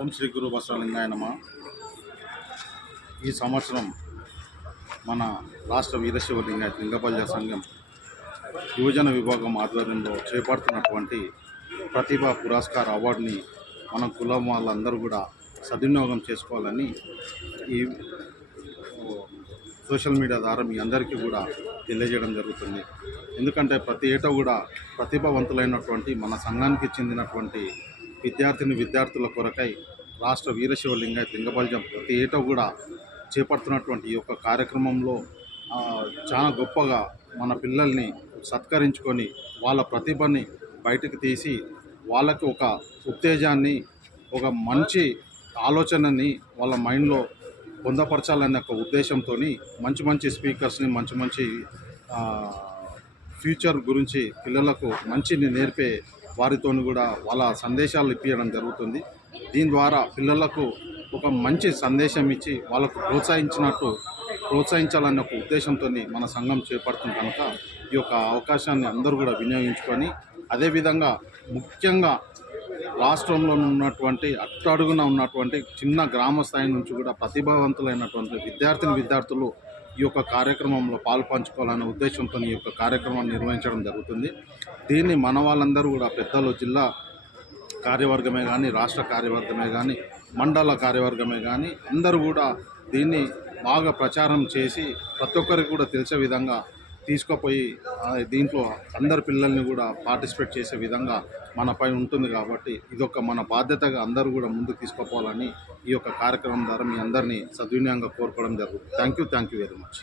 ఓం శ్రీ గురు బసవలింగాయ నమః. ఈ సంవత్సరం మన రాష్ట్ర వీరశైవ లింగాయత్ లింగపల్య సంఘం యువజన విభాగం ఆధ్వర్యంలో చేపడుతున్నటువంటి ప్రతిభా పురస్కార్ అవార్డుని మన కులం వాళ్ళందరూ కూడా సద్వినియోగం చేసుకోవాలని ఈ సోషల్ మీడియా ద్వారా మీ అందరికీ కూడా తెలియజేయడం జరుగుతుంది. ఎందుకంటే ప్రతి ఏటా కూడా ప్రతిభావంతులైనటువంటి మన సంఘానికి చెందినటువంటి విద్యార్థుల కొరకై రాష్ట్ర వీరశైవ లింగాయత్ లింగపల్యం ప్రతి ఏటా కూడా చేపడుతున్నటువంటి ఈ యొక్క కార్యక్రమంలో చాలా గొప్పగా మన పిల్లల్ని సత్కరించుకొని వాళ్ళ ప్రతిభని బయటకు తీసి వాళ్ళకి ఒక ఉత్తేజాన్ని, ఒక మంచి ఆలోచనని వాళ్ళ మైండ్లో పొందపరచాలనే ఒక ఉద్దేశంతో మంచి మంచి స్పీకర్స్ని, మంచి మంచి ఫ్యూచర్ గురించి పిల్లలకు మంచిని నేర్పే వారితో కూడా వాళ్ళ సందేశాలు ఇప్పించడం జరుగుతుంది. దీని ద్వారా పిల్లలకు ఒక మంచి సందేశం ఇచ్చి వాళ్ళకు ప్రోత్సహించాలనే ఒక ఉద్దేశంతో మన సంఘం చేపడుతుంది కనుక ఈ యొక్క అవకాశాన్ని అందరూ కూడా వినియోగించుకొని, అదేవిధంగా ముఖ్యంగా రాష్ట్రంలో ఉన్నటువంటి అట్టడుగున ఉన్నటువంటి చిన్న గ్రామ స్థాయి నుంచి కూడా ప్రతిభావంతులైనటువంటి విద్యార్థులు ఈ యొక్క కార్యక్రమంలో పాల్పంచుకోవాలనే ఉద్దేశంతో ఈ యొక్క కార్యక్రమాన్ని నిర్వహించడం జరుగుతుంది. దీన్ని మన వాళ్ళందరూ కూడా పెద్దలు, జిల్లా కార్యవర్గమే కానీ, రాష్ట్ర కార్యవర్గమే కానీ, మండల కార్యవర్గమే కానీ అందరూ కూడా దీన్ని బాగా ప్రచారం చేసి ప్రతి ఒక్కరికి కూడా తెలిసే విధంగా తీసుకుపోయి దీంట్లో అందరి పిల్లల్ని కూడా పార్టిసిపేట్ చేసే విధంగా మనపై ఉంటుంది. కాబట్టి ఇదొక మన బాధ్యతగా అందరూ కూడా ముందుకు తీసుకుపోవాలని ఈ యొక్క కార్యక్రమం ద్వారా మీ అందరినీ సద్వినియోగంగా కోరుకోవడం జరుగుతుంది. Thank you very much.